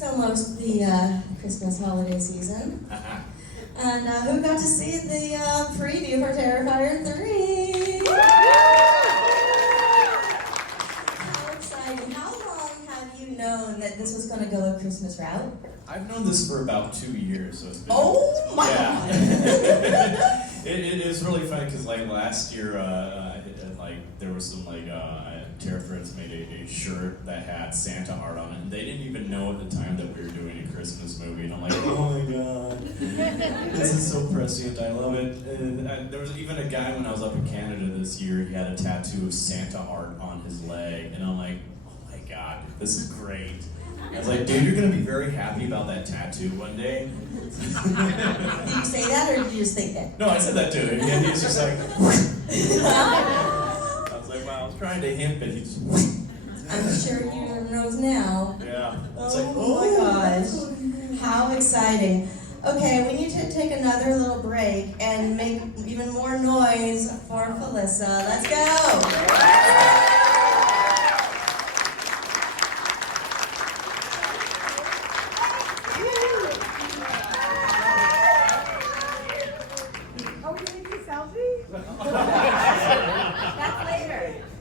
It's almost the Christmas holiday season. And who got to see the preview for Terrifier 3? How exciting. How long have you known that this was going to go a Christmas route? I've known this for about 2 years, so it's been... Oh my God! It is really funny because like last year, there was some Terrifier made a shirt that had Santa art on it, and they didn't even know at the time that we were doing a Christmas movie, and I'm like, oh my God, this is so prescient, I love it. And there was even a guy when I was up in Canada this year, he had a tattoo of Santa art on his leg, and I'm like, oh my God, this is great. I was like, dude, you're going to be very happy about that tattoo one day. Did you say that, or did you just think that? No, I said that to him, and he was just like... I was like, wow, I was trying to hint, but he just... I'm sure he knows now. Yeah. It's Oh my gosh. How exciting. Okay, we need to take another little break and make even more noise for Felissa. Let's go!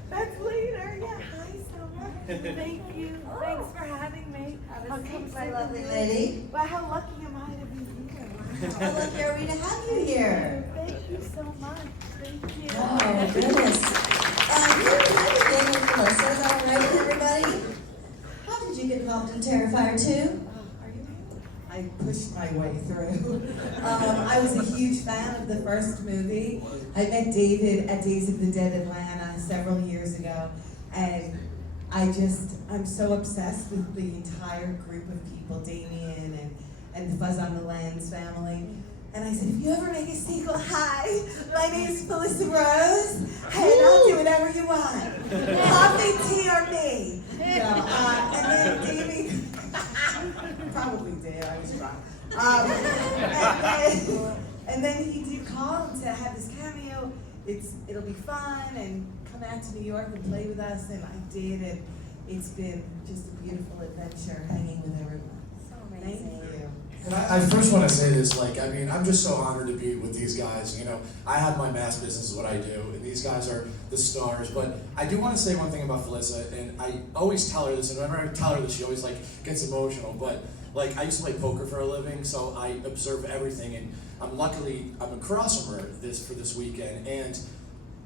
That's later. Yeah. Hi, Summer. Thank you. Thanks for having me. Thanks, my lovely lady. Well, how lucky am I to be here? Wow. How lucky are we to have you here? Thank you so much. Thank you. Oh, goodness. You're everything with Felissa. Is that all right with everybody? How did you get involved in Terrifier 2? I pushed my way through. I was a huge fan of the first movie. I met David at Days of the Dead Atlanta several years ago, and I'm so obsessed with the entire group of people, Damien and the Fuzz on the Lens family. And I said, if you ever make a sequel, hi, my name's Felissa Rose, and I'll do whatever you want. Coffee, tea, or me. And then Damien probably did, I was drunk. And then he did call to have this cameo. It'll be fun, and come out to New York and play with us, and I did, and it's been just a beautiful adventure hanging with everyone. So amazing. Thank you. And I first want to say this, I'm just so honored to be with these guys. You know, I have my mass business is what I do, and these guys are the stars. But I do want to say one thing about Felissa, and I always tell her this, and whenever I tell her this, she always gets emotional. But I used to play poker for a living, so I observe everything, and I'm across from her for this weekend, and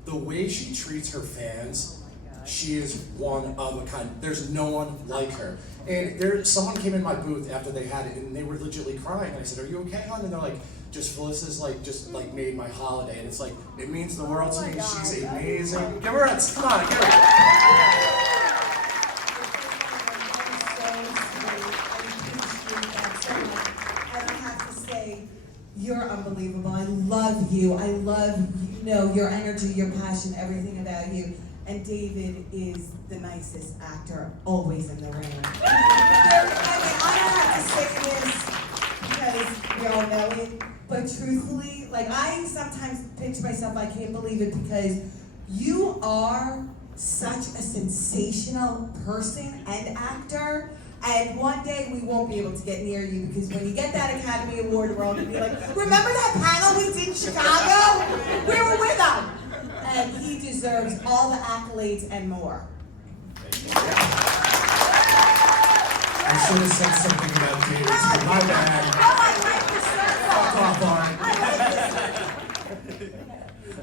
the way she treats her fans, she is one of a kind. There's no one like her. And someone came in my booth after they had it, and they were legitimatly crying. And I said, "Are you okay, hon?" And they're like, "Just Felissa's made my holiday." And it's it means the world to me. She's amazing. Give her a come on, give her a You're unbelievable. I love you. I love, your energy, your passion, everything about you. And David is the nicest actor always in the ring. I don't have to say this because we all know it, but truthfully, I sometimes pinch myself, I can't believe it, because you are such a sensational person and actor. And one day we won't be able to get near you, because when you get that Academy Award, we're all going to be like, remember that panel we did in Chicago? We were with him. And he deserves all the accolades and more. I should have said something about David. My bad.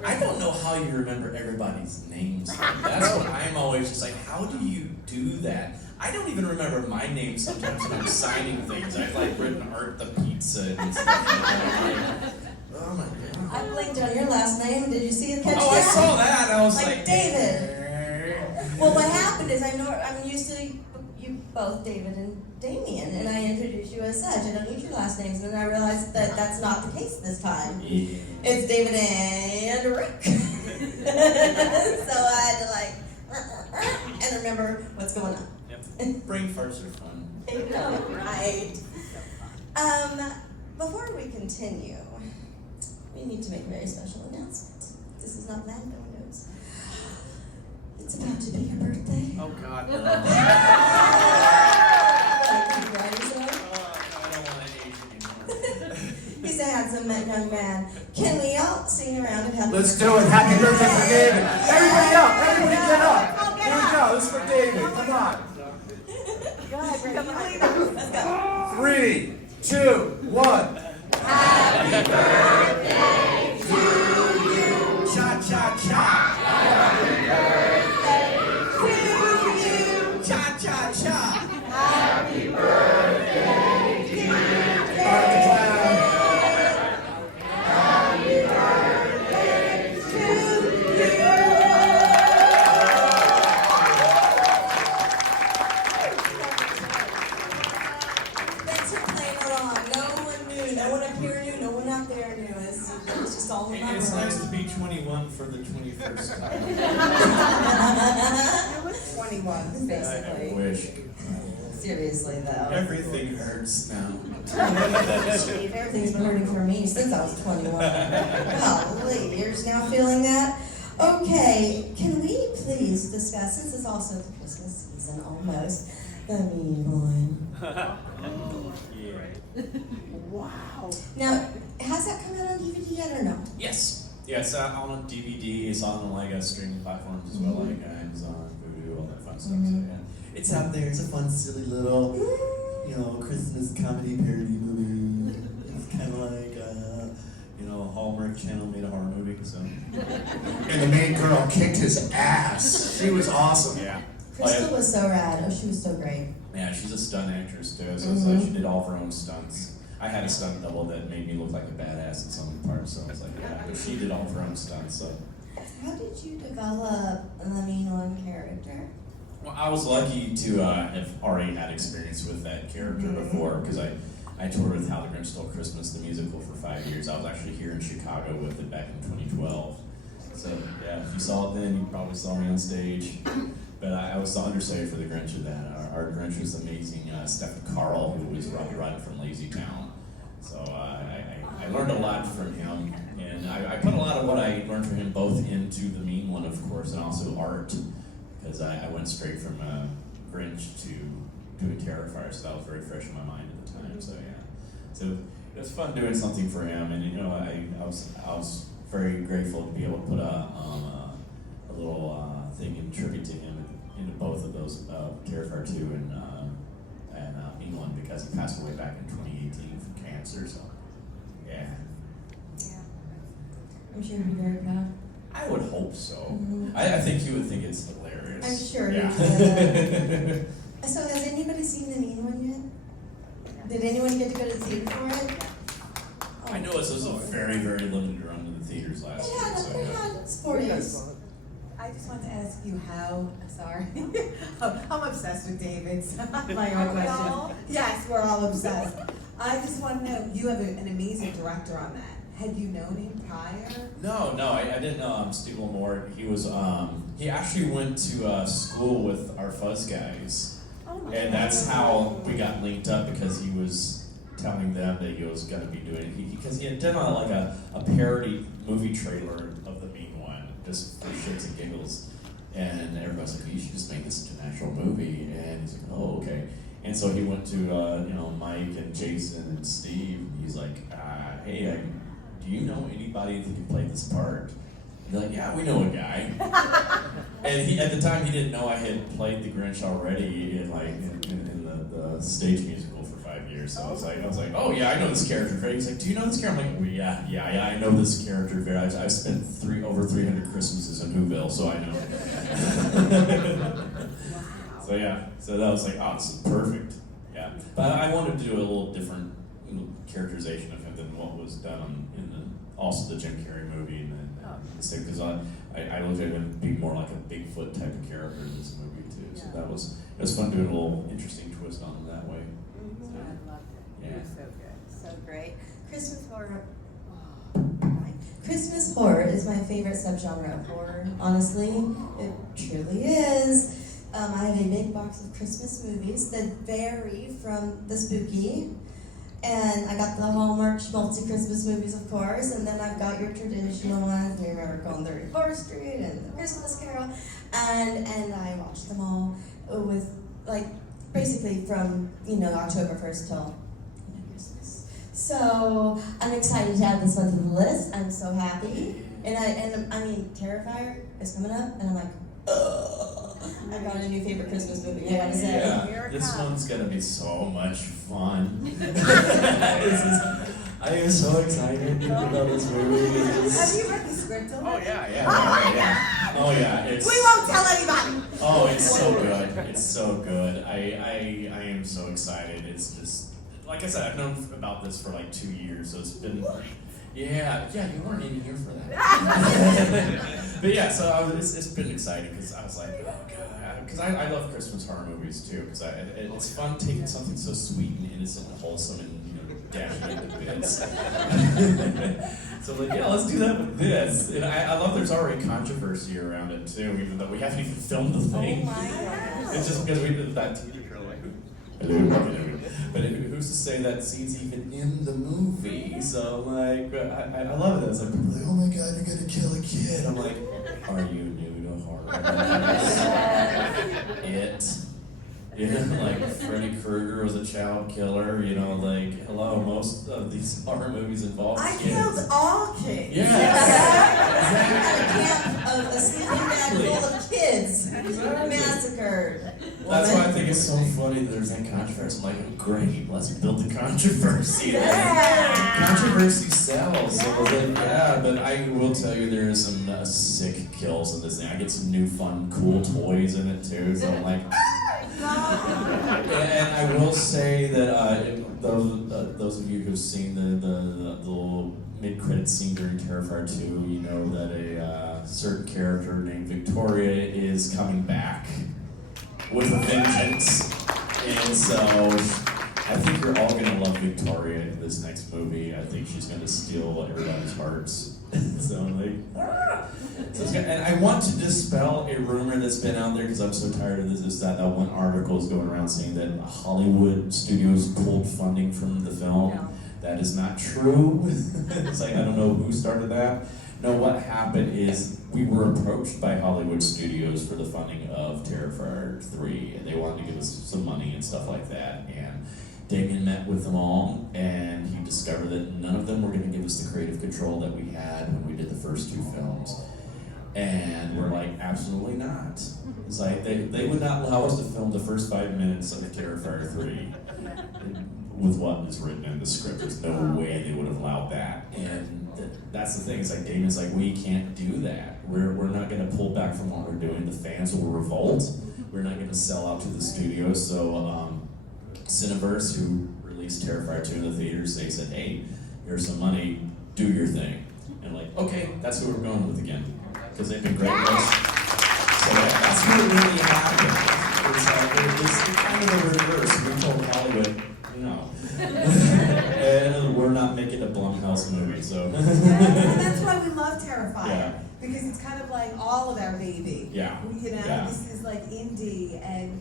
I don't know how you remember everybody's names. That's what I'm always just like, how do you do that? I don't even remember my name sometimes when I'm signing things. I've written Art the Pizza and stuff like that. Oh my God. I blinked on your last name. Did you see it catch that? Oh, I saw that. I was like David. Well, what happened is I'm used to you both, David and Damien, and I introduced you as such. I don't use your last names, and I realized that that's not the case this time. Yeah. It's David and Rick. So I had to and remember what's going on. Yep. Brain farts are fun. I know, right? Before we continue, we need to make a very special announcement. This is not Lando news. It's about to be your birthday. Oh God. Congratulations. handsome young man. Can we all sing around and happy Let's birthday? do it. Happy birthday for David. Everybody up. Everybody get up. Here we go. This is for David. Come on. God, come on. Let's go. 3, 2, 1. Happy birthday to you. Cha cha cha. Happy birthday to you. Cha cha cha. Happy birthday to you. Happy birthday to you. Thanks for playing along. No one knew. No one up here knew. No one out there knew. It's just all in my It's world. nice to be 21 for the 21st time. It was 21, I basically. wish. Seriously, though. Everything hurts now. Chief, everything's been hurting for me since I was 21. Golly, you're just now feeling that? Okay, can we please discuss, since it's also the Christmas season almost, the mean one? Yeah. Wow. Now, has that come out on DVD yet or no? Yes. Yeah, it's on a DVD. It's on like streaming platforms as well, like Amazon, Voodoo, all that fun stuff. So yeah, it's out there. It's a fun, silly little, Christmas comedy parody movie. It's kind of like, a Hallmark Channel made a horror movie. So And the main girl kicked his ass. She was awesome. yeah. Crystal was so rad. Oh, she was so great. Yeah, she's a stunt actress too, so it's like she did all of her own stunts. I had a stunt double that made me look like a badass in some parts, so I was like, yeah, but she did all of her own stunts, so. How did you develop the mean one character? Well, I was lucky to have already had experience with that character before, because I toured with How the Grinch Stole Christmas, the musical, for 5 years. I was actually here in Chicago with it back in 2012. So, yeah, if you saw it then, you probably saw me on stage. But I was the understudy for the Grinch of that. Our Grinch was amazing, Stephen Carl, who was Robbie Ryan from Lazy Town. So I learned a lot from him, and I put a lot of what I learned from him both into the mean one, of course, and also art, because I went straight from Grinch to doing Terrifier, so that was very fresh in my mind at the time. So yeah, so it was fun doing something for him, and I was very grateful to be able to put a little thing in tribute to him into both of those, Terrifier 2 and Mean One, because he passed away back in 2018 from cancer. So yeah, I'm sure you'd be very proud. I would hope so. Mhm. I think he would think it's hilarious. I'm sure Yeah. he would. So has anybody seen the mean one yet? Did anyone get to go to the theater for it? I know this was a very, very limited run to the theaters last It year. had, So it yeah. had sporties. I just want to ask you how, sorry, I'm obsessed with David's, my Are own we question. all? Yes, we're all obsessed. I just want to know, you have an amazing director on that. Had you known him prior? No, I didn't know Steve Lamore. He was he actually went to school with our Fuzz guys, Oh my and that's how we got linked up, because he was telling them that he was going to be doing because he had done a parody movie trailer of the Mean One just for shits and giggles, and everybody's like, you should just make this into an actual movie, and he's like, oh, okay. And so he went to Mike and Jason and Steve, and he's like, hey, do you know anybody that can play this part? And they're like, yeah, we know a guy. And at the time he didn't know I had played the Grinch already in the stage musical for 5 years. So I was like, oh yeah, I know this character very. He's like, do you know this character? I'm like, well, yeah, I know this character very. I've spent over 300 Christmases in Whoville, so I know. So yeah, so that was like, oh, this is perfect. Yeah, but I wanted to do a little different characterization of him than what was done also the Jim Carrey movie, and because I looked at him being more like a Bigfoot type of character in this movie too. So it was fun doing a little interesting twist on him that way. I loved it. Yeah. It was so good. So great. Christmas horror. Christmas horror is my favorite subgenre of horror. Honestly, it truly is. I have a big box of Christmas movies that vary from the spooky, and I got the Hallmark schmaltzy Christmas movies, of course, and then I've got your traditional ones. You remember Going 34th Street and The Christmas Carol, and I watched them all with basically from October 1st till Christmas. So I'm excited to add this one to the list. I'm so happy. And I mean, Terrifier is coming up, and I'm like, ugh. I got a new favorite Christmas movie, I gotta say. Yeah, this one's gonna be so much fun. I am so excited about this movie. Have you read the script already? Oh yeah. Oh yeah, it's. We won't tell anybody. Oh, it's so good. It's so good. I am so excited. It's just, like I said, I've known about this for like 2 years, so it's been. Yeah, you weren't even here for that. But yeah, so it's been exciting because I was like, oh god, because I love Christmas horror movies too, because it's fun taking something so sweet and innocent and wholesome and dashing it to bits. So I'm like, yeah, let's do that with this. And I love there's already controversy around it too, even though we haven't even filmed the thing. Oh my God. It's just because we did that TV trailer. But who's to say that scene's even in the movie? So like, I love it. It's like, people are like, oh my god, you're gonna kill a kid. I'm like, are you new to horror? Like Freddy Krueger was a child killer. Like, hello, most of these horror movies involve I kids. killed all kids. Yeah. Camp of a sleeping bag full of kids massacred. That's why I think it's so funny that there's that controversy. I'm like, great, let's build the controversy. Controversy sells. So yeah, but I will tell you there is some sick kills in this thing. I get some new fun, cool toys in it too. So I'm like, and I will say that those of you who've seen the little mid-credit scene during Terrifier 2, you know that a certain character named Victoria is coming back with a vengeance. And so I think you're all gonna love Victoria in this next movie. I think she's gonna steal everybody's hearts. So I'm like, so and I want to dispel a rumor that's been out there because I'm so tired of this. Is that one article is going around saying that Hollywood studios pulled funding from the film? No. That is not true. It's like, I don't know who started that. No, what happened is we were approached by Hollywood studios for the funding of Terrifier 3, and they wanted to give us some money and stuff like that. And Damien met with them all, and he discovered that none of them were going to give us the creative control that we had when we did the first 2 films. And we're like, absolutely not. It's like, they would not allow us to film the first 5 minutes of Terrifier 3 with what is written in the script. There's no way they would have allowed that. And that's the thing, it's like Damien's like, we can't do that. We're not gonna pull back from what we're doing. The fans will revolt. We're not gonna sell out to the studios. So Cineverse, who released Terrifier 2 in the theaters, they said, hey, here's some money, do your thing. And I'm like, okay, that's who we're going with again. Because they've been great with us. So that's what really happened. It's kind of a reverse. We told Hollywood, no. And we're not making a Blumhouse movie, so. And that's why we love Terrifier. Yeah. Because it's kind of like all of our baby. Yeah. You know, this is like indie, and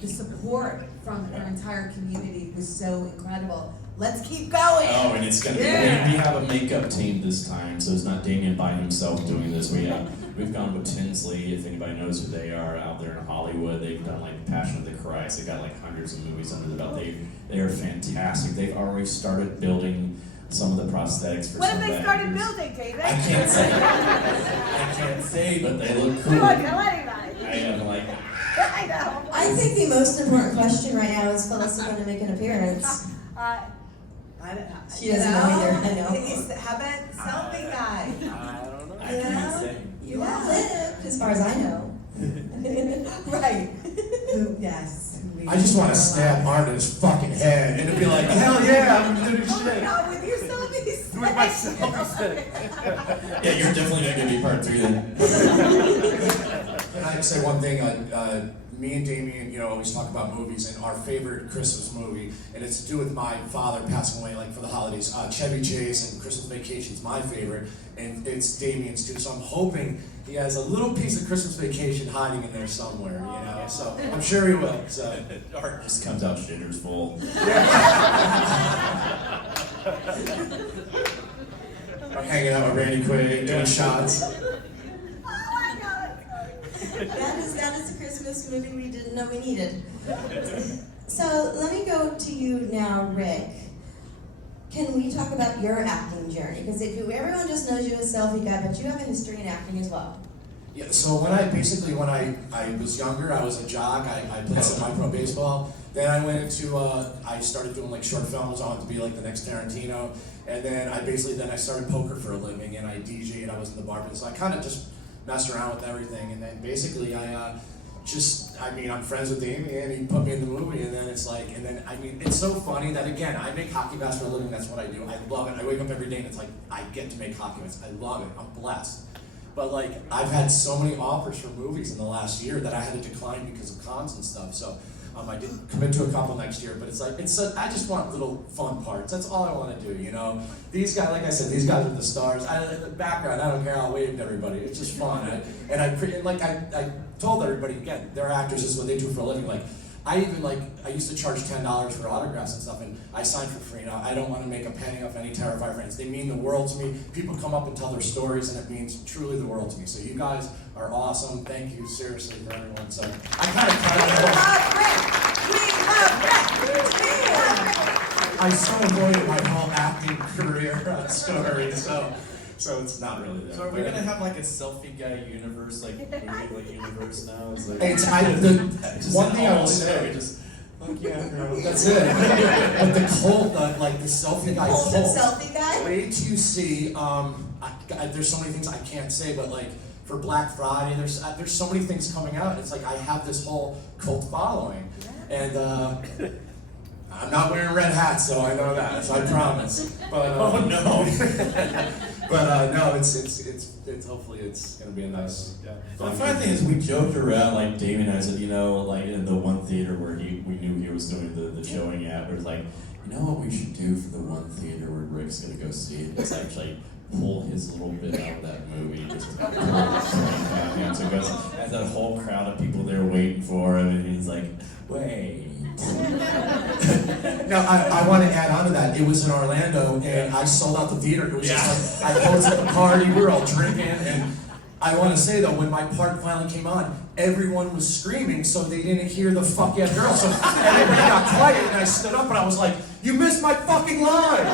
the support from our entire community was so incredible. Let's keep going. Oh, and it's gonna be, we have a makeup team this time, so it's not Damien by himself doing this. We've gone with Tinsley, if anybody knows who they are out there in Hollywood. They've done like Passion of the Christ. They've got like hundreds of movies under the belt. They are fantastic. They've already started building some of the prosthetics for What some have of they the started actors. building, David? I can't say. I can't say, but they look cool. We won't tell anybody. I am like, I know. I think the most important question right now is Felissa going to make an appearance. I don't know. She doesn't know either, I know. How about selfie guy? I don't know. I You can't know? say. You have lived, as far as I know. Right. Yes. I just want to stab Art in his fucking head and it'd be like, hell yeah, I'm gonna do this Oh my shit. God, with your selfie stick. With my selfie stick. Yeah, you're definitely not gonna be part 3 then. Can I say one thing? Me and Damien, always talk about movies, and our favorite Christmas movie, and it's to do with my father passing away, like for the holidays. Chevy Chase and Christmas Vacation's my favorite, and it's Damien's too. So I'm hoping he has a little piece of Christmas Vacation hiding in there somewhere, So I'm sure he will. So Art just comes out shitters full. I'm hanging out with Randy Quaid, doing shots. That is a Christmas movie we didn't know we needed. So let me go to you now, Rick. can we talk about your acting journey? Because everyone just knows you as Selfie Guy, but you have a history in acting as well. Yeah, so when I was younger, I was a jock. I played semi-pro baseball. Then I went into, I started doing like short films. I wanted to be like the next Tarantino. And then I started poker for a living, and I DJ'd, and I was in the bar. So I kind of just messed around with everything. And then basically I'm friends with Damien, he put me in the movie, and then it's so funny that, again, I make hockey masks for a living. That's what I do. I love it. I wake up every day and it's like, I get to make hockey masks. I love it. I'm blessed. But like, I've had so many offers for movies in the last year that I had to decline because of cons and stuff. So I did commit to a couple next year, but I just want little fun parts. That's all I want to do, you know. These guys, like I said, these guys are the stars. In the background, I don't care. I'll wave to everybody. It's just fun. I told everybody, again, they're actors. This is what they do for a living. Like, I used to charge $10 for autographs and stuff, and I signed for free. Now, I don't want to make a penny off any Terrifier fans. They mean the world to me. People come up and tell their stories, and it means truly the world to me. So you guys are awesome. Thank you, seriously, for everyone. So I I so avoided my whole acting career story, so it's not really that. So are we gonna have like a Selfie Guy universe, like movie universe now? It's like one thing I will say, fuck yeah, girl. that's it. But the Selfie Guy cult. Selfie Guy? Wait till you see. There's so many things I can't say, but like for Black Friday, there's so many things coming out. It's like I have this whole cult following, and I'm not wearing red hats, so I know that. So I promise. But Oh no. but no, it's hopefully it's gonna be a nice. Yeah. The funny thing is, we joked around, like Damien and I said, like in the one theater where we knew he was doing the showing at, it was like, you know what we should do for the one theater where Rick's gonna go see it? It's actually pull his little bit out of that movie, just to pull the train down him. So he goes, has that whole crowd of people there waiting for him, and he's like, wait. Now, I want to add on to that. It was in Orlando, and I sold out the theater. It was just like, I was at the party, we were all drinking, and I want to say, though, when my part finally came on, everyone was screaming, so they didn't hear the fuck yeah girl. So everybody got quiet, and I stood up, and I was like, you missed my fucking line!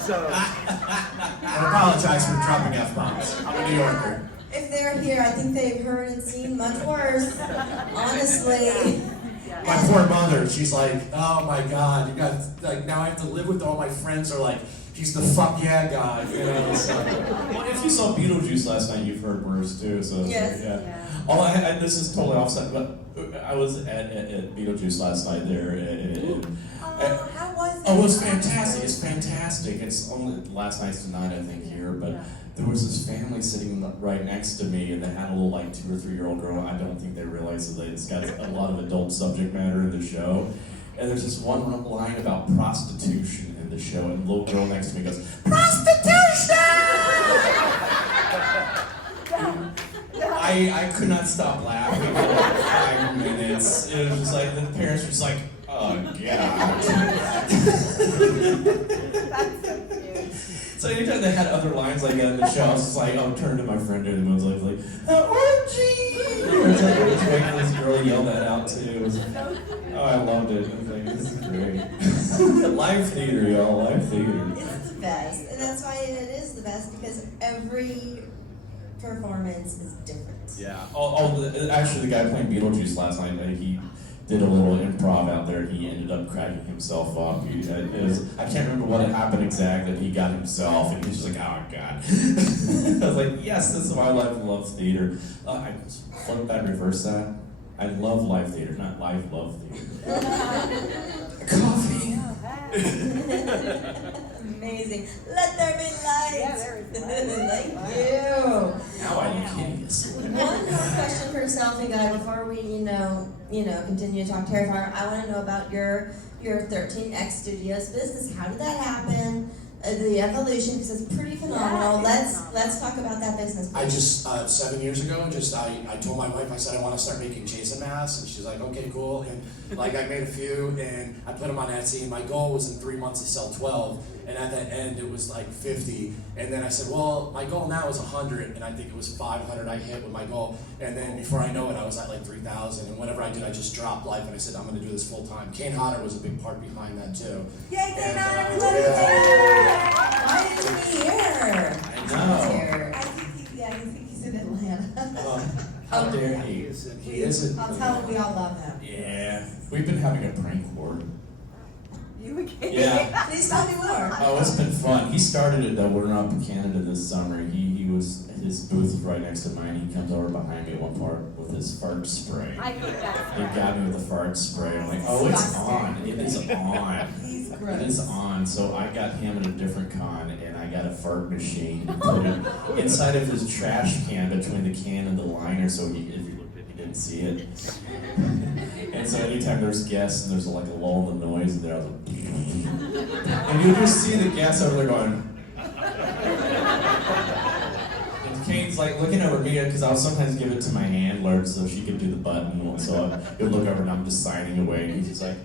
So, I apologize for dropping F-bombs. I'm a New Yorker. If they're here, I think they've heard and seen much worse. Honestly. My poor mother, she's like, oh my God, you got, like, now I have to live with all my friends are like, he's the fuck yeah guy, you know, so. Well, if you saw Beetlejuice last night, you've heard worse too, so. Yes. Yeah. This is totally offset, but I was at Beetlejuice last night there, How was it? oh, it was fantastic. It's fantastic. It's only last night's tonight, I think, here, but there was this family sitting right next to me, and they had a little, like, 2 or 3 year old girl. I don't think they realize that it's got a lot of adult subject matter in the show. And there's this one line about prostitution in the show, and the little girl next to me goes, prostitution! I could not stop laughing for like 5 minutes. It was just like, the parents were just like, oh, God. That's so cute. So anytime they had other lines like that in the show, I was just like, oh, turn to my friend and it was like, orgy! It was like, making this girl yell that out too. It was, oh, I loved it. I was like, this is great. Live theater, y'all, live theater. It's the best. And that's why it is the best, because every performance is different. Yeah. Actually, the guy playing Beetlejuice last night, he did a little improv out there. He ended up cracking himself up. I can't remember what had happened exactly. He got himself, and he's just like, oh, God. I was like, yes, this is why I love theater. I flip that, reverse that. I love live theater, not live love theater. Coffee. Amazing. Let there be light. Yeah, there is light. Thank Wow. you. Now I'm hideous. One more question for Selfie Guy before we, continue to talk Terrifier. I want to know about your 13X Studios business. How did that happen? The evolution, because it's pretty phenomenal. Let's talk about that business. I just 7 years ago, I told my wife, I said I want to start making Jason masks, and she's like, okay, cool. And like I made a few, and I put them on Etsy. And my goal was in 3 months to sell 12, and at the end it was like 50. And then I said, well, my goal now is 100, and I think it was 500 I hit with my goal. And then before I know it, I was at like 3,000. And whenever I did, I just dropped life, and I said I'm going to do this full time. Kane Hodder was a big part behind that too. Yay, Kane And, Hodder, we love you, Kane he isn't. I'll tell him we all love him. Yeah, we've been having a prank war. You again? Yeah. Please tell me more. Oh, it's been fun. He started it though. We're up in Canada this summer. His booth was right next to mine. He comes over behind me at one part with his fart spray. I hate that. He got me with the fart spray. I'm like, oh, it's on. It is on. He's It gross. is on. So I got him at a different con, and I got a fart machine and put it inside of his trash can between the can and the liner, so if he didn't see it. And so anytime there's guests and there's like a lull in the noise, and there I was like, and you just see the guests over there going. And Kane's like looking over me because I'll sometimes give it to my handler so she could do the button. So he'll look over and I'm just signing away, and he's just like,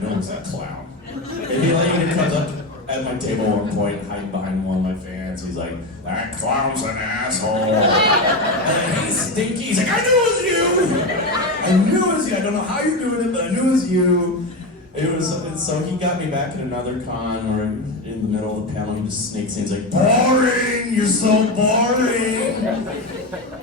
no one's that clown. And he like comes up at my table at one point, hiding behind one of my fans. He's like, that clown's an asshole. And hey, Stinky. He's like, I knew it was you. I knew it was you. I don't know how you're doing it, but I knew it was you. It was, and so he got me back at another con where in the middle of the panel he just sneaks in. He's like, boring, you're so boring.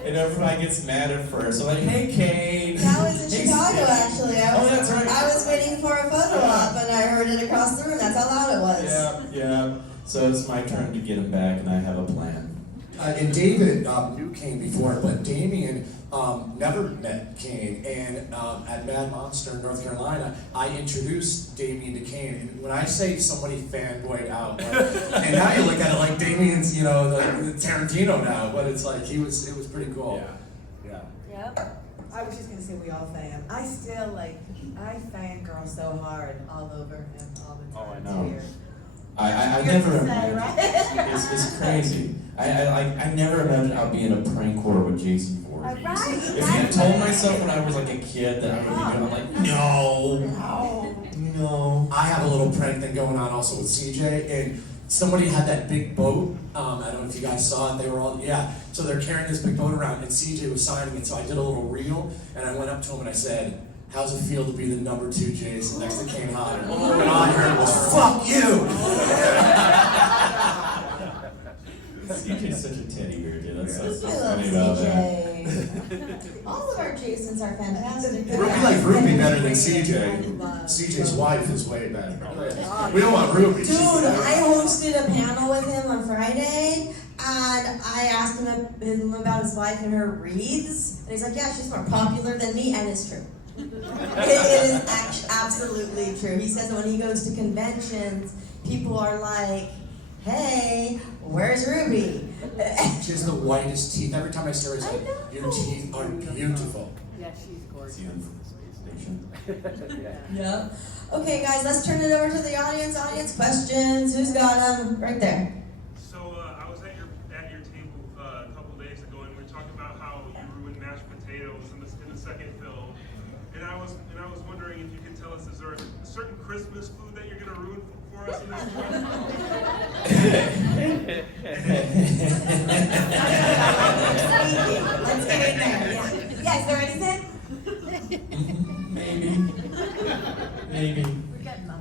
And everybody gets mad at first. I'm like, hey, Kane. That was in Hey, Chicago, Steve. actually. Oh, that's right. I was waiting for a photo op, and I heard it across the room. That's how loud it was. Yeah. So it's my turn to get him back, and I have a plan. And David knew Kane before, but Damien never met Kane. And at Mad Monster in North Carolina, I introduced Damien to Kane. And when I say somebody fanboyed out, like, and now you look at it like Damien's, the Tarantino now, but it's like it was pretty cool. Yeah. Yep. I was just gonna say we all fan. I still I fangirl so hard all over him all the time. Oh, I know. Here. I Good never to say, imagined. right? It's crazy. I never imagined I'd be in a prank war with Jason Voorhees. Right. If you had told myself when I was like a kid that I would be doing, I'm like, no. I have a little prank thing going on also with CJ, and somebody had that big boat. I don't know if you guys saw it. They were all, so they're carrying this big boat around, and CJ was signing it, so I did a little reel, and I went up to him and I said, how's it feel to be the number 2 Jason next to Kane Hodder? And all I heard was, fuck you! CJ's such a teddy bear, dude. That's so I love funny about that. CJ. All of our Jasons are fantastic. Ruby like Ruby better than CJ. I love CJ's wife is way better. We don't want Ruby. Dude, I hosted a panel with him on Friday, and I asked him about his wife and her wreaths, and he's like, yeah, she's more popular than me, and it's true. It is absolutely true. He says that when he goes to conventions, people are like, hey, where's Ruby? She has the whitest teeth. Every time I see her, I say, your teeth are beautiful. Yeah, she's gorgeous. See him from the space station. Yeah. Okay, guys, let's turn it over to the audience. Audience questions. Who's got them? Right there. So I was at your table a couple days ago, and we were talking about how you ruined mashed potatoes in the second film, and I was wondering if you could tell us, is there a certain Christmas food that you're gonna ruin for us in this one? Let's get in there. Yeah, is there anything? Maybe.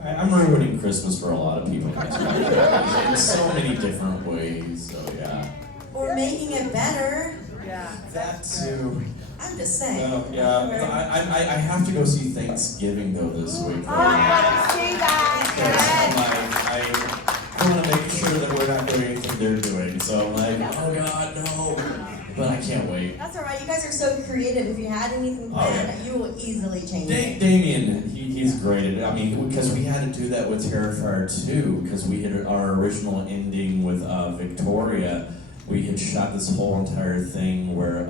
I'm ruining Christmas for a lot of people in so many different ways. So yeah. Or making it better. Yeah. That too. I'm just saying. Well, yeah. I have to go see Thanksgiving though this week. Oh, I want to see that. I want to make sure that we're not doing anything they're doing. So I'm like, oh God, no. But I can't wait. That's all right. You guys are so creative. If you had anything planned, you will easily change it. Damien, he's great. I mean, because we had to do that with Terrifier 2, because we had our original ending with Victoria. We had shot this whole entire thing where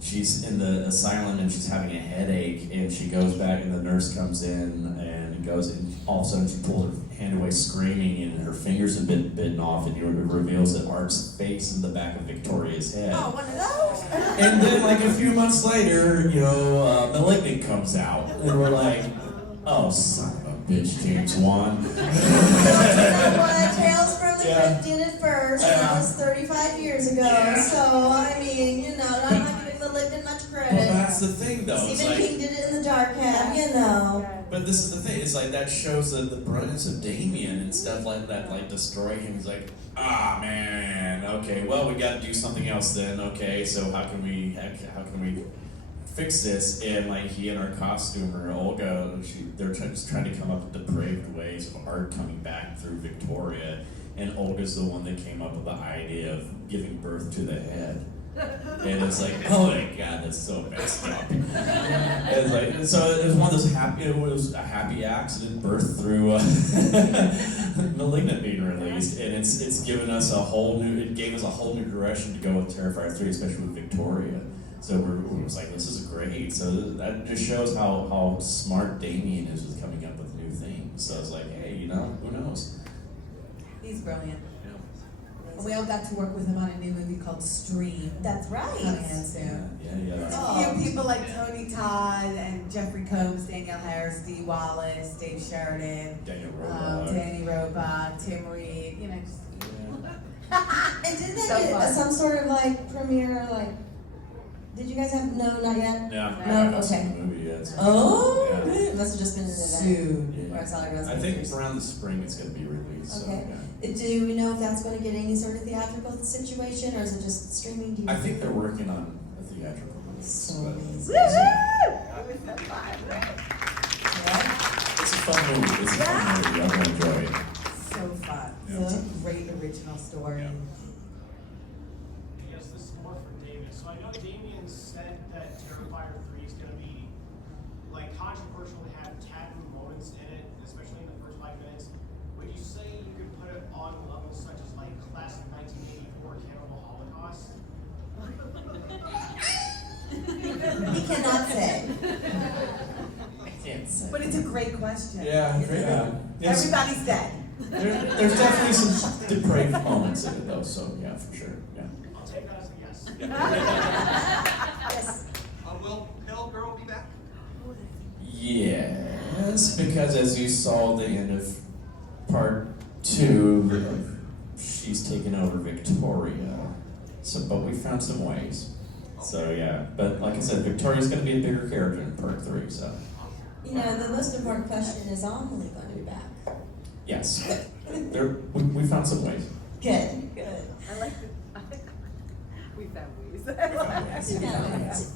she's in the asylum and she's having a headache, and she goes back and the nurse comes in and goes, and all of a sudden she pulls her hand away screaming, and her fingers have been bitten off, and it reveals that Art's face in the back of Victoria's head. Oh, one of those? And then like a few months later, Malignant comes out, and we're like, oh, son of a bitch, James Wan. You know what? Tales from the Yeah. Crypt did it first. That was 35 years ago. Yeah. So, I mean, I'm not giving Malignant much credit. Well, that's that's the thing, though. It's Stephen like, King did it in the dark half, you know. but this is the thing. It's like that shows the brilliance of Damien and stuff like that. Like destroy him. He's like, ah man. Okay, well we got to do something else then. Okay, so how can we fix this? And like he and our costumer Olga, they're just trying to come up with depraved ways of art coming back through Victoria. And Olga's the one that came up with the idea of giving birth to the head. And it's like, oh my god, that's so messed up. It's like, so it was one of those it was a happy accident birth through Malignant being released, and it's given us it gave us a whole new direction to go with Terrifier 3, especially with Victoria. So we was like, this is great. So that just shows how smart Damien is with coming up with new things. So I was like, hey, who knows? He's brilliant. And we all got to work with him on a new movie called Stream. That's right. Coming in soon. Yeah. Oh. You people like Tony Todd and Jeffrey Combs, Danielle Harris, Dee Wallace, Dave Sheridan, Daniel Roebuck. Danny Roebuck, Tim Reed, just And didn't they So get fun. some sort of like premiere? Like, did you guys have? No, not yet. Yeah, No, I haven't seen okay. the movie yet. So. Oh, Yeah. it must have just been an event. soon. Yeah. Where I saw everyone's I think pictures. around the spring it's going to be released. Okay. So, yeah. Do we know if that's going to get any sort of theatrical situation, or is it just streaming? DVD? I think they're working on a theatrical release. So But amazing. it's a fun movie. It's a fun movie. I'm going to enjoy it. So fun. Yeah. Such a great original story. Yeah. Yes, this is more for David. So I know Damien said that Terrifier 3 is going to be like controversial to have taboo moments in it, especially in the first 5 minutes. Would you say you could put it on levels such as like classic 1984 Cannibal Holocaust? He cannot say. I can't say. But it's a great question. Yeah, It's great. a- Yes. Everybody's dead. There's definitely some depraved moments in it, though. So yeah, for sure. Yeah. I'll take that as a yes. Yes. Will Pale Girl be back? Yes, because as you saw the end of part 2, she's taken over Victoria. So, but we found some ways. So yeah, but like I said, Victoria's going to be a bigger character in part 3. So The most important question is Amelie going to be back? yes, we found some ways. Good. I like the. We found ways. Yeah.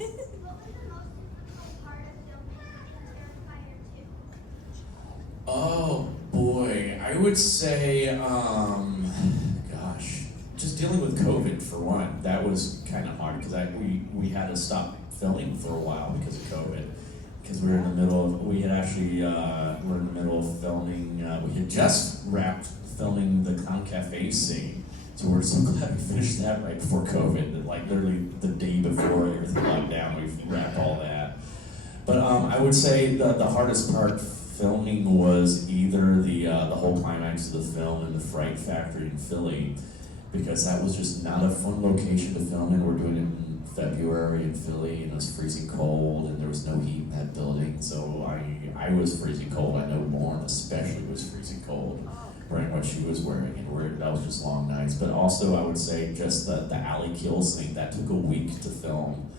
Oh boy, I would say, gosh, just dealing with COVID for one. That was kind of hard because we had to stop filming for a while because of COVID. Because we were in the middle of, we had actually, we're in the middle of filming, we had just wrapped filming the Clown Cafe scene. So we're so glad we finished that right before COVID, that like literally the day before everything locked down, we wrapped all that. But I would say the hardest part filming was either the whole climax of the film in the Fright Factory in Philly, because that was just not a fun location to film in. We're doing it in February in Philly, and it was freezing cold, and there was no heat in that building. So I was freezing cold. I know Lauren especially was freezing cold, wearing what she was wearing, and that was just long nights. But also, I would say just the alley kills thing that took a week to film,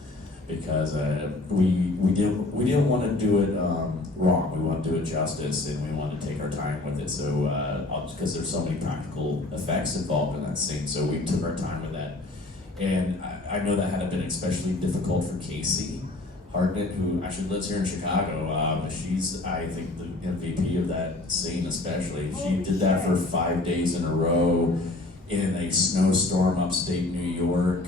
because we didn't want to do it wrong. We want to do it justice, and we want to take our time with it. So because there's so many practical effects involved in that scene, so we took our time with that. And I know that had been especially difficult for Casey Hartnett, who actually lives here in Chicago. She's, I think, the MVP of that scene especially. She did that for 5 days in a row in a snowstorm upstate New York,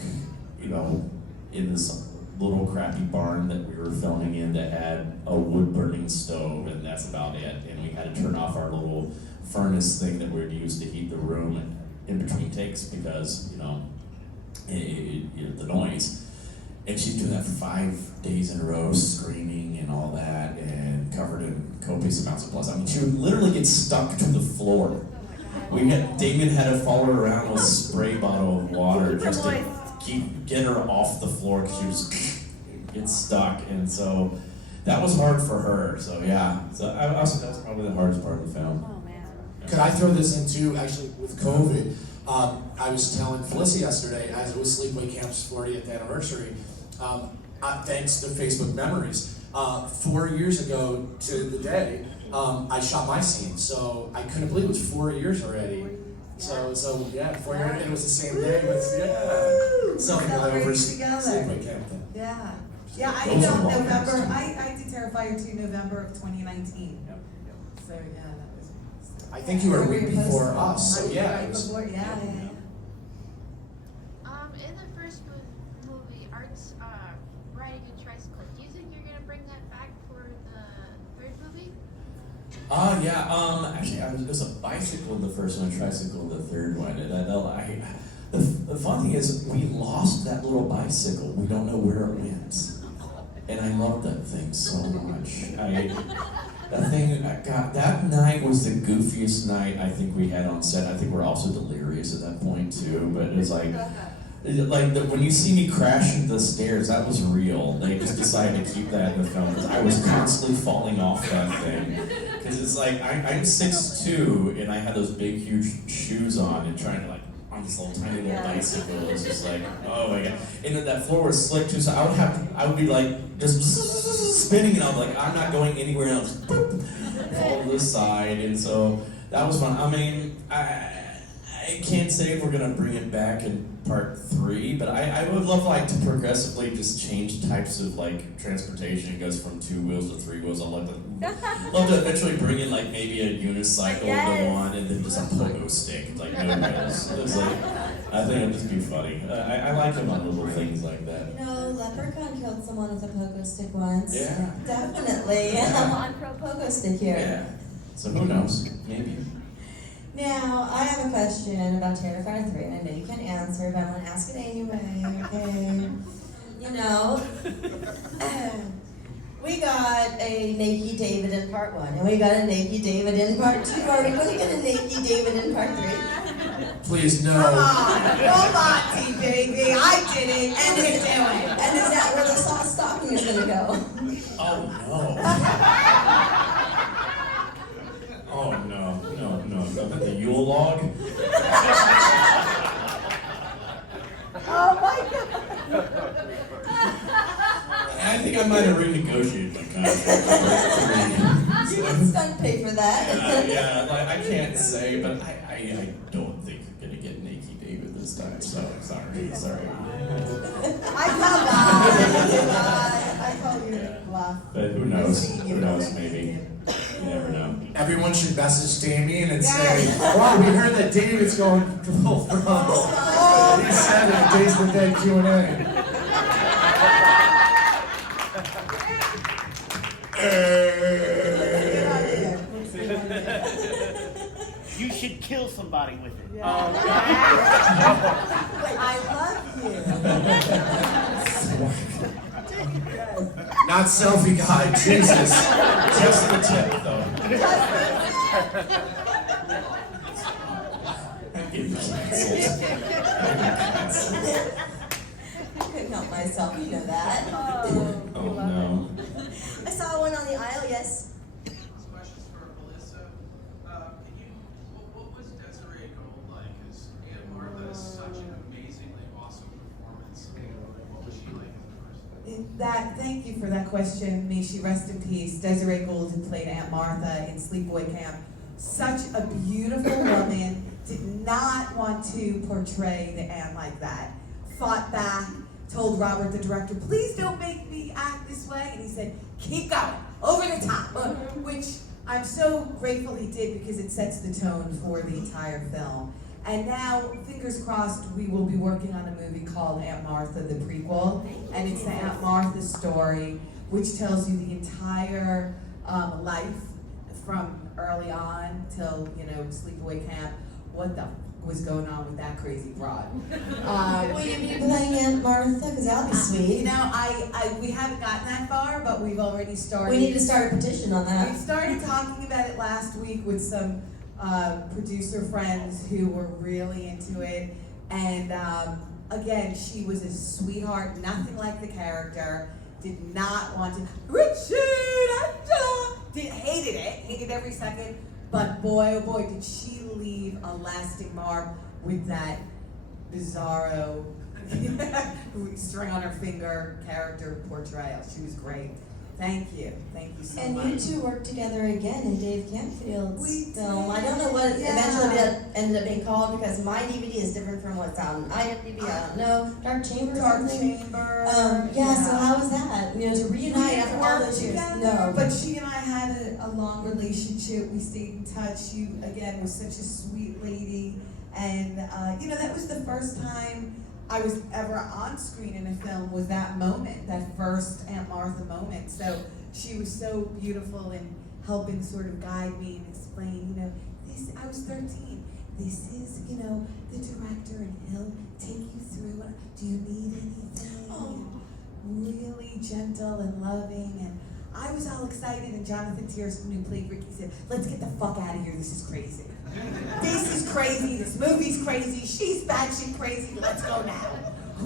in this little crappy barn that we were filming in that had a wood-burning stove, and that's about it. And we had to turn off our little furnace thing that we'd use to heat the room in between takes because, the noise. And she'd do that for 5 days in a row, screaming and all that, and covered in copious amounts of blood. I mean, she would literally get stuck to the floor. Damien had to follow her around with a spray bottle of water just to get her off the floor because she was get stuck. And so that was hard for her. So yeah, so that's probably the hardest part of the film. Oh man. Could I throw this in too, actually, with COVID? I was telling Felissa yesterday, as it was Sleepaway Camp's 40th anniversary, thanks to Facebook Memories. 4 years ago to the day, I shot my scene, so I couldn't believe it was 4 years already. So yeah, 4 years, and it was the same day with, something over Sleepaway Camp. Yeah. Yeah, I Those know are long November, times, too. I did Terrifier 2 November of 2019. So yeah, that was. I think you were a week before us, so yeah. Right It was, before, yeah. In the first movie, Art's riding a tricycle. Do you think you're gonna bring that back for the third movie? Yeah. Actually, it was a bicycle the first one, a tricycle the third one, and the fun thing is we lost that little bicycle. We don't know where it went, and I love that thing so much. That night was the goofiest night I think we had on set. I think we're also delirious at that point too. But it was when you see me crashing the stairs, that was real. They just decided to keep that in the film because I was constantly falling off that thing. Because it's like I'm 6'2" and I had those big huge shoes on and trying to on this little tiny little bicycle. It's just like, oh my god. And then that floor was slick too, so I would be just spinning, and I was like, I'm not going anywhere else. Fall to the side, and so that was fun. I mean, I can't say if we're gonna bring it back in part 3, but I would love to progressively just change types of transportation. It goes from 2 wheels to 3 wheels. I'd love to eventually bring in maybe a unicycle to go on, and then just a pogo stick, no wheels. It's I think it'd just be funny. I like them on little things like that. Leprechaun killed someone with a pogo stick once. Yeah. Definitely. I'm on pro pogo stick here. Yeah. So who knows? Maybe. Now, I have a question about Terrifier 3, and I know you can't answer, but I'm going to ask it anyway, okay? We got a Naked David in part 1, and we got a Naked David in part 2. Are we going to get a Naked David in part 3? please no. Come on, TJB, I did it, and you do it. And is that where the soft stocking is going to go? Oh no. Oh no. The Yule log? Oh my God. I think I might have renegotiated my contract. You get stunt pay for that. I can't say, but I don't think you're gonna get Naked David this time. So sorry. I told you to bluff. But who knows? Maybe. You never know. Everyone should message Damien and say, wow, we heard that David's going to full throttle. He said it, Days of the Dead Q&A. You should kill somebody with it. I love you. Not selfie guy, Jesus. Just the tip, though. I'm getting canceled. I couldn't help myself, you know that. Oh no. I saw one on the aisle, yes. This question's for Felissa. What was Desiree Gold like? Because Aunt Martha is such an amazingly awesome performance. What was she like as a person? Thank you for that question. May she rest in peace. Desiree Gould, who played Aunt Martha in Sleepaway Camp. Such a beautiful woman. Did not want to portray the aunt like that. Fought back. Told Robert, the director, please don't make me act this way. And he said, keep going, over the top. Which I'm so grateful he did because it sets the tone for the entire film. And now, fingers crossed, we will be working on a movie called Aunt Martha, the prequel. And it's the Aunt Martha story, which tells you the entire life from early on till, Sleepaway Camp. What the was going on with that crazy broad? Will you be playing Aunt Martha? Because that'll be sweet. We haven't gotten that far, but we've already started. We need to start a petition on that. We started talking about it last week with some producer friends who were really into it. And again, she was a sweetheart, nothing like the character. Did not want to. Richard, Angela! Hated every second. But boy, oh boy, did she leave a lasting mark with that bizarro string on her finger character portrayal. She was great. Thank you so And much. you two worked together again in Dave Campfield's We film. I did, don't know what yeah. eventually ended up being called because my DVD is different from what's on IMDb. I don't know. Dark Chamber or Dark something? Chamber. Yeah, so how was that? You know, to reunite after all those years. No. But she and I had a long relationship. We stayed in touch. You, again, was such a sweet lady. And, you know, that was the first time I was ever on screen in a film, was that moment, that first Aunt Martha moment. So she was so beautiful in helping sort of guide me and explain, you know, this, I was 13. This is, you know, the director and he'll take you through it. Do you need anything? Oh. Really gentle and loving, and I was all excited, and Jonathan Tierson, who played Ricky, said, let's get the fuck out of here, this is crazy. This is crazy, this movie's crazy, she's batshit crazy, let's go now.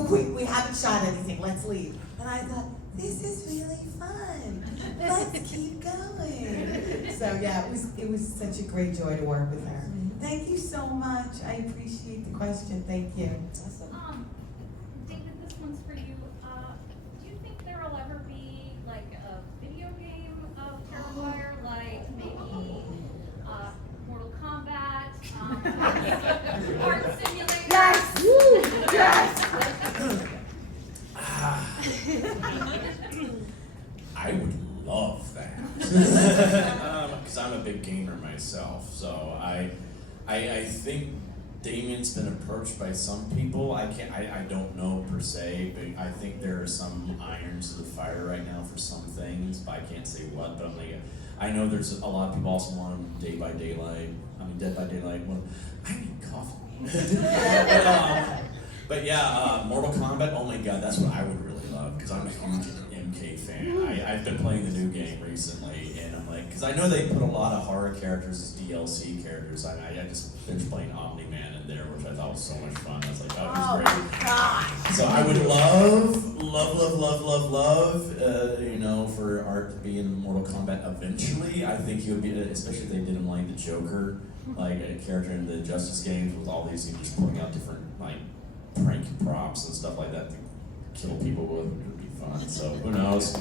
We haven't shot anything, let's leave. And I thought, this is really fun, let's keep going. So yeah, it was such a great joy to work with her. Thank you so much, I appreciate the question, thank you. Awesome. David, this one's for you. Do you think there will ever be like a video game of Terrifier, like maybe Mortal Kombat, Art Simulator? Yes! Woo! Yes! I would love that. Because I'm a big gamer myself, so I think Damien's been approached by some people. I don't know per se, but I think there are some irons to the fire right now for some things, but I can't say what. But I know there's a lot of people also want Dead by Daylight. Well, I need coffee. But yeah, Mortal Kombat. Oh my God, that's what I would really love because I'm a huge MK fan. I've been playing the new game recently, and I'm like, because I know they put a lot of horror characters as DLC characters. I just finished playing Omni-Man in there, which I thought was so much fun. I was like, oh, it was great. God. So I would love, you know, for Art to be in Mortal Kombat eventually. I think he would be, especially if they did him like the Joker, like a character in the Justice games with all these, just pulling out different like prank props and stuff like that to kill people with. It would be fun. So who knows?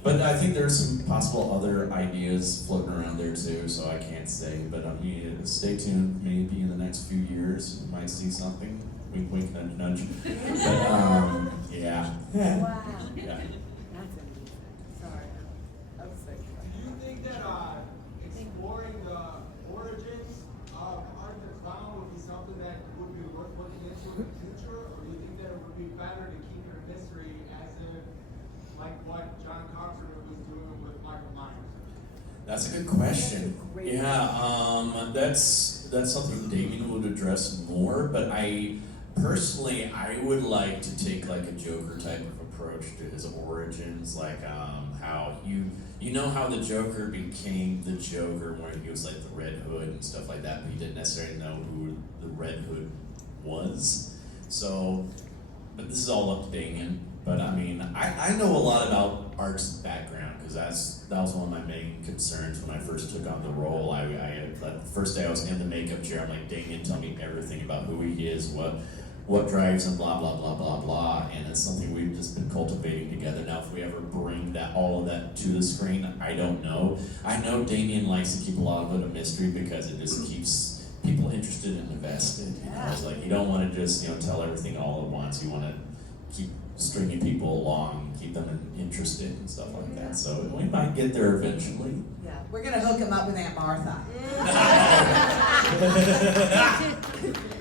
But I think there's some possible other ideas floating around there too. So I can't say. But stay tuned. Maybe in the next few years, we might see something. Wink, wink, nudge, nudge. But yeah. Wow. Yeah. Sorry. I'm sick. Do you think that exploring the origins of Art the Clown would be something that would be worth looking into in the future, or do you think that it would be better to keep it a mystery, as in like what John Carpenter was doing with Michael Myers? That's a good question. Yeah, that's something Damien would address more, but I would like to take like a Joker type of approach to his origins, like how you know how the Joker became the Joker when he was like the Red Hood and stuff like that, but he didn't necessarily know who the Red Hood was. So, but this is all up to Damien. But I mean, I know a lot about Art's background because that was one of my main concerns when I first took on the role. The first day I was in the makeup chair, I'm like, Damien, tell me everything about who he is, what drives him, blah blah blah blah blah, and it's something we've just been cultivating together. Now, if we ever bring all of that to the screen, I don't know. I know Damien likes to keep a lot of it a mystery because it just keeps people interested and invested. You know, it's like you don't want to just tell everything all at once. You want to keep stringing people along, keep them interested and stuff like that. So we might get there eventually. Yeah, we're gonna hook him up with Aunt Martha.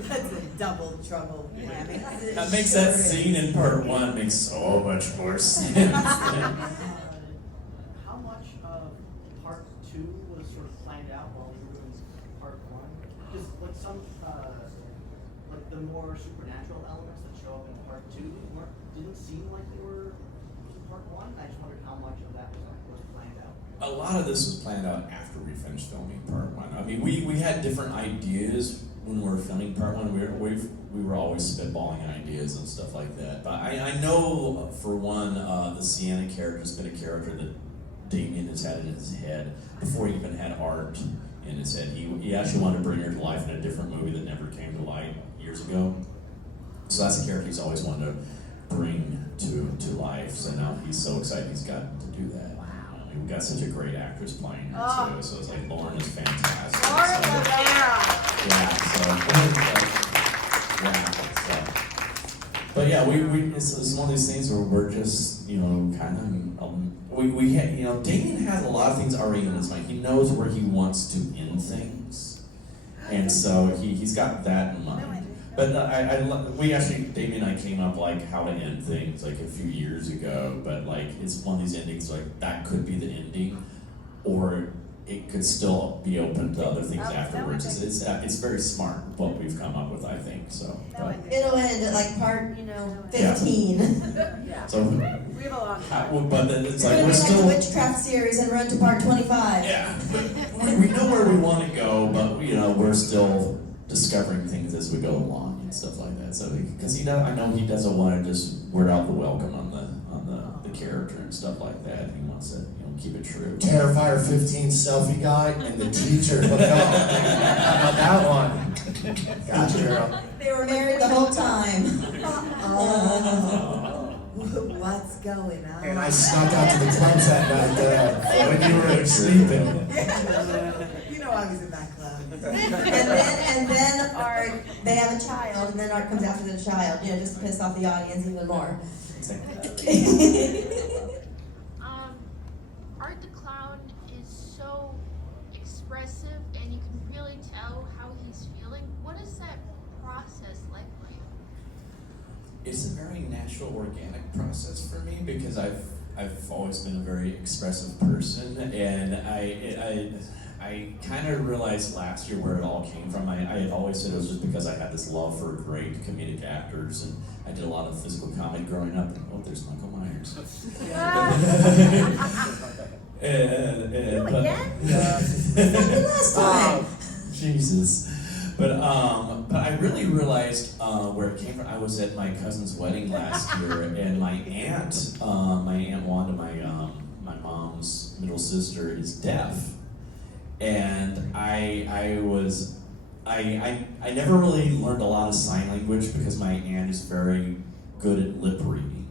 That's a double trouble whammy. That makes that scene in part 1 make so much more sense. How much of part 2 was sort of planned out while we were doing part 1? Because like some, like the more supernatural elements that show up in part 2 didn't seem like they were in part 1. I just wondered how much of that was planned out. A lot of this was planned out after we finished filming part 1. I mean, we had different ideas when we were filming part 1. We were always spitballing ideas and stuff like that. But I know, for one, the Sienna character has been a character that Damien has had in his head before he even had Art in his head. He actually wanted to bring her to life in a different movie that never came to light years ago. So that's a character he's always wanted to bring to life. So now he's so excited he's got to do that. We've got such a great actress playing her too. So it's like Lauren is fantastic. Lauren so, Rivera. But yeah, it's one of these things where we're just, kind of, Damien has a lot of things already in his mind. He knows where he wants to end things. And so he's got that in mind. But Damien and I came up like how to end things like a few years ago, but like it's one of these endings like that could be the ending, or it could still be open to other things afterwards. It's very smart what we've come up with, I think. So It'll end at like part 15. Yeah. So We have a lot of time. but then it's We're like gonna we're be still like the witchcraft series and run to part 25. yeah. We know where we want to go, but we're still discovering things as we go along and stuff like that. So because I know he doesn't want to just word out the welcome on the character and stuff like that. He wants to keep it true. Terrifier 15 selfie guy and the teacher. How about that one? Gotcha, girl. They were married the whole time. What's going on? And I snuck out to the clubs that night when you were sleeping. I was in that club. and then they have a child, and then Art comes after the child, just to piss off the audience even more. Art the Clown is so expressive, and you can really tell how he's feeling. What is that process like for you? It's a very natural, organic process for me because I've always been a very expressive person, and I kind of realized last year where it all came from. I had always said it was just because I had this love for great comedic actors, and I did a lot of physical comedy growing up. And there's Michael Myers. Last time. Jesus. But I really realized where it came from. I was at my cousin's wedding last year, and my aunt Wanda, my mom's middle sister, is deaf. And I never really learned a lot of sign language because my aunt is very good at lip reading.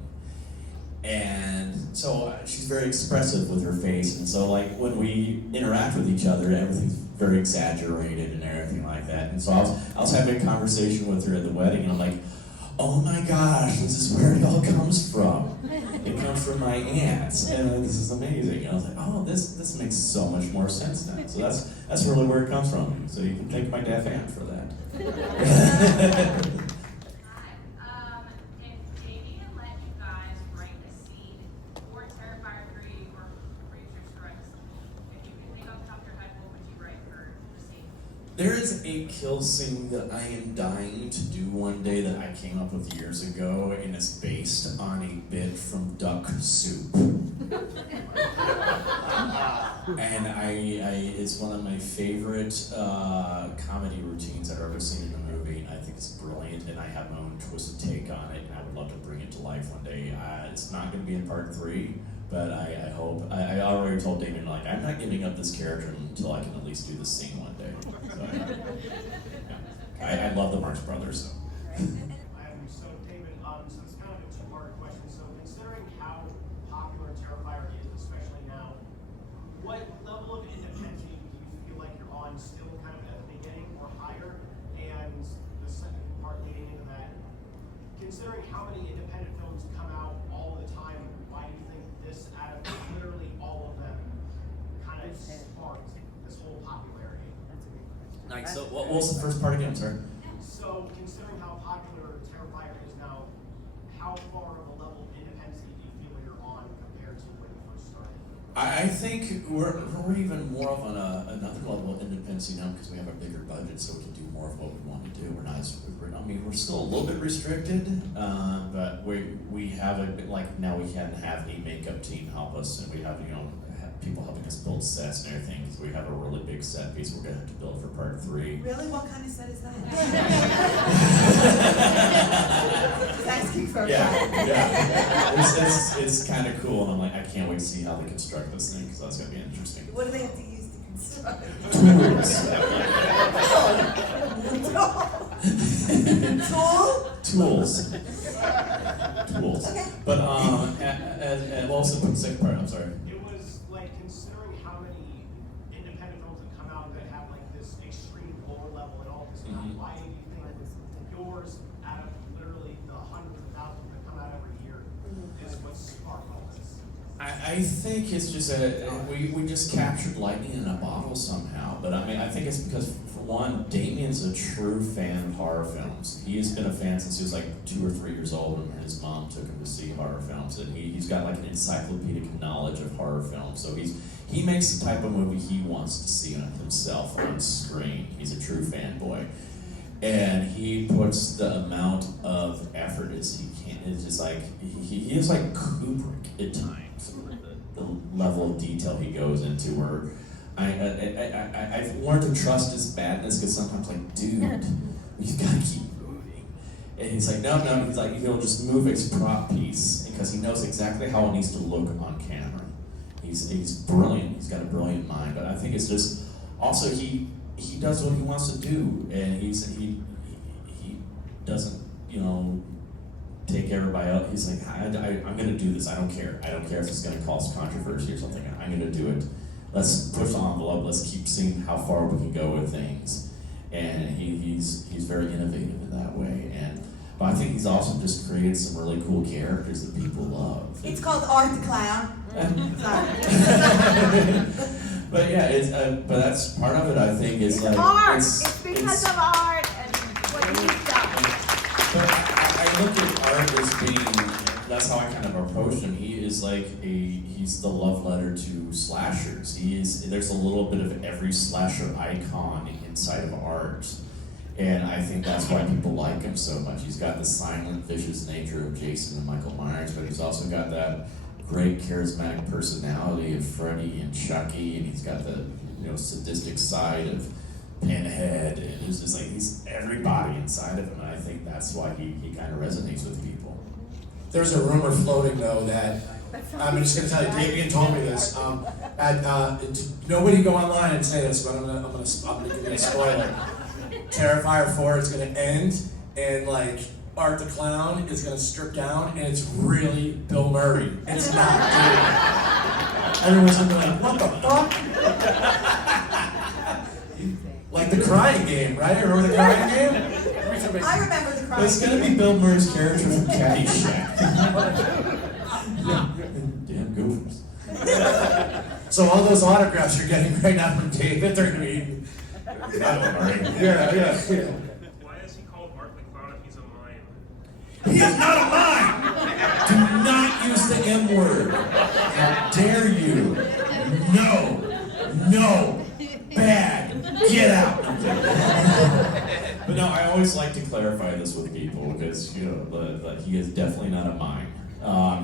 And so she's very expressive with her face, and so like when we interact with each other, everything's very exaggerated and everything like that. And so I was having a conversation with her at the wedding, and I'm like, oh my gosh, this is where it all comes from. It comes from my aunt, and this is amazing. And I was like, oh, this makes so much more sense now. So that's really where it comes from. So you can thank my deaf aunt for that. If Damien let you guys write a scene for Terrifier 3 or Freezer Strikes, if you could think off the top of your head, what would you write for the scene? There is a kill scene that I am dying to do one day that I came up with years ago, and it's based on a bit from Duck Soup. And it's one of my favorite comedy routines I've ever seen in a movie, and I think it's brilliant, and I have my own twisted take on it, and I would love to bring it to life one day. It's not going to be in part 3, but I hope. I already told Damien, like, I'm not giving up this character until I can at least do this scene one day. So, I love the Marx Brothers. So David, so it's kind of a two-part question. So considering how popular Terrifier is, especially now, what level of independence do you feel like you're on still kind of at the beginning or higher? And the second part leading into that, considering how many independent films come out all the time, why do you think this, out of literally all of them, kind of sparked this whole popularity? Nice. So what was the first part again, sir? So, considering how popular Terrifier is now, how far of a level of independence do you feel you're on compared to when you first started? I think we're even more of on another level of independence now because we have a bigger budget, so we can do more of what we want to do. We're still a little bit restricted, but we have a bit, like now we can have a makeup team help us, and we have have people helping us build sets and everything. So we have a really big set piece we're gonna have to build for part 3. Really? What kind of set is that? Just asking for a friend. Yeah. It's kind of cool, and I'm like, I can't wait to see how they construct this thing because that's gonna be interesting. What do they have to use to construct? Tools. Tools. Tools. Okay. But and what was the second part? I'm sorry. It was like considering how many independent films that come out that have like this extreme lore level and all this stuff. Mhm. Why do you think yours, out of literally the hundreds of thousands that come out every year, is what sparked all this? I think it's just we just captured lightning in a bottle somehow. But I mean, I think it's because, for one, Damien's a true fan of horror films. He has been a fan since he was like 2 or 3 years old when his mom took him to see horror films. And he's got like an encyclopedic knowledge of horror films. So he makes the type of movie he wants to see himself on screen. He's a true fanboy. And he puts the amount of effort as he can. It's just like, he is like Kubrick at times. The level of detail he goes into, where I've learned to trust his badness, because sometimes, like, dude, we've got to keep moving. And he's like, no, he's like, he'll just move his prop piece, because he knows exactly how it needs to look on camera. He's brilliant. He's got a brilliant mind. But I think it's just, also, he does what he wants to do, and he doesn't, take everybody out. He's like, I'm going to do this. I don't care. I don't care if it's going to cause controversy or something. I'm going to do it. Let's push the envelope. Let's keep seeing how far we can go with things. And he's very innovative in that way. But I think he's also just created some really cool characters that people love. It's called Art the Clown. Sorry. But yeah, but that's part of it. I think is like art. It's because of art and what you've done. But I look at art as being, that's how I kind of approach him. He is like he's the love letter to slashers. There's a little bit of every slasher icon inside of art. And I think that's why people like him so much. He's got the silent, vicious nature of Jason and Michael Myers, but he's also got that great charismatic personality of Freddy and Chucky, and he's got the sadistic side of Pinhead, and it's just like he's everybody inside of him, and I think that's why he kind of resonates with people. There's a rumor floating though that I'm just gonna tell you, Damien told me this. Nobody go online and say this, but I'm gonna give you a spoiler. Terrifier 4 is gonna end, and like Art the Clown is gonna strip down, and it's really Bill Murray. It's not good. Everyone's gonna be like, what the fuck? Like the Crying Game, right? Remember the Crying Game? I remember the Crying It's gonna be Bill Murray's character from Caddyshack. Damn goofers. So all those autographs you're getting right now from David, they're gonna be. Yeah. Why is he called Art the Clown if he's a mime? He is not a mime! Do not use the M word. How dare you? No. Bad. Get out. But no, I always like to clarify this with people, because he is definitely not a mime.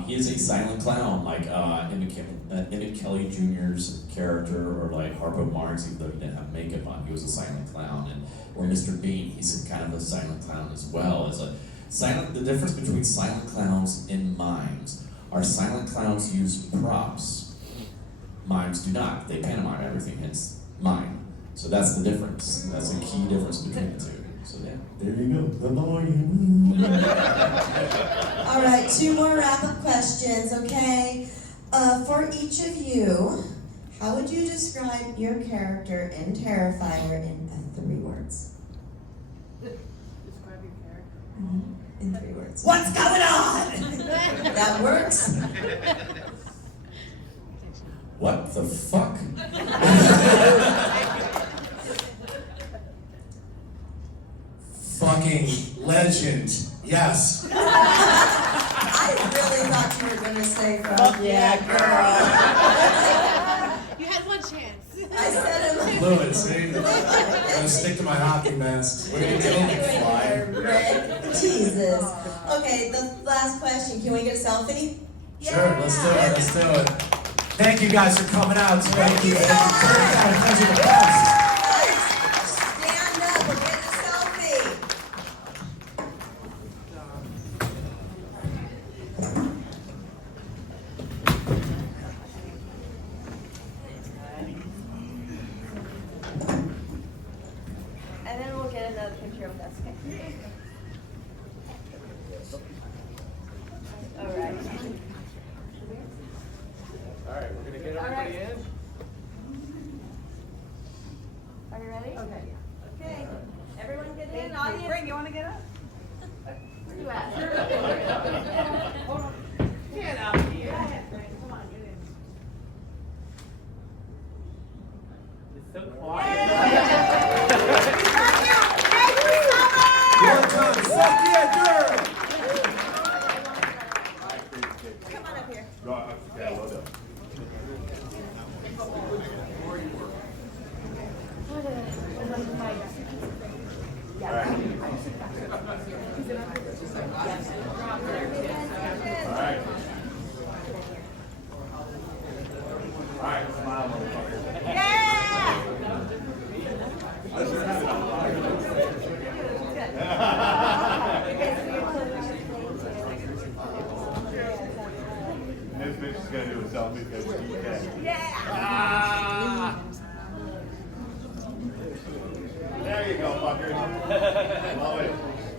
He is a silent clown, like Emmett Kelly Jr.'s character, or like Harpo Marx, even though he didn't have makeup on, he was a silent clown. Or Mr. Bean, he's kind of a silent clown as well. The difference between silent clowns and mimes are silent clowns use props. Mimes do not. They pantomime everything, hence mime. So that's the difference. That's a key difference between the two. So yeah, there you go. The lawyer. All right, 2 more wrap-up questions, okay? For each of you, how would you describe your character in Terrifier in 3 words? Describe your character. In 3 words. What's going on? That works? What the fuck? Fucking legend. Yes. I really thought you were gonna say, "Fuck yeah, girl." You had one chance. I said it. Blew it, see? I'm gonna stick to my hockey mask. What are you doing? Rick. Jesus. Okay, the last question. Can we get a selfie? Sure, let's do it. Thank you guys for coming out. Thank you. Guys are the best. Stand up. We're getting a selfie. And then we'll get another picture of us. All right, we're gonna get everybody in. Are you ready? Okay. Okay. Everyone get in. Thank you. Audience. Ring, you want to get up? Where you at? Hold on. Get out of here. Go ahead, Frank. Come on, get in. It's so quiet. One time, fuck yeah, girl! Come on up here. This bitch is gonna do a selfie because you can. Yeah. There you go, fucker. Love it.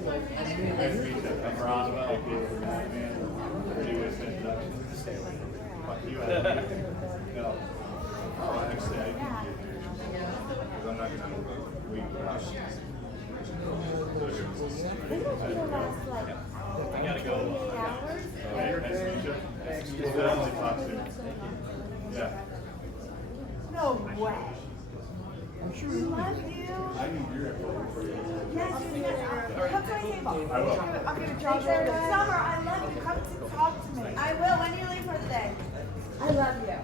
Nice to meet you. I'm Roswell. Pretty wish introduction. Stay away. Fuck you. No. Oh, actually, I can get there. Because I'm not gonna wait for us. I gotta go. Okay, nice to meet you. We'll definitely talk soon. Yeah. No way. We love you. I need your info for you. Yes, come to my table. I will. I'm gonna draw you. Summer, I love you. Come to talk to me. I will. When do you leave for the day? I love you.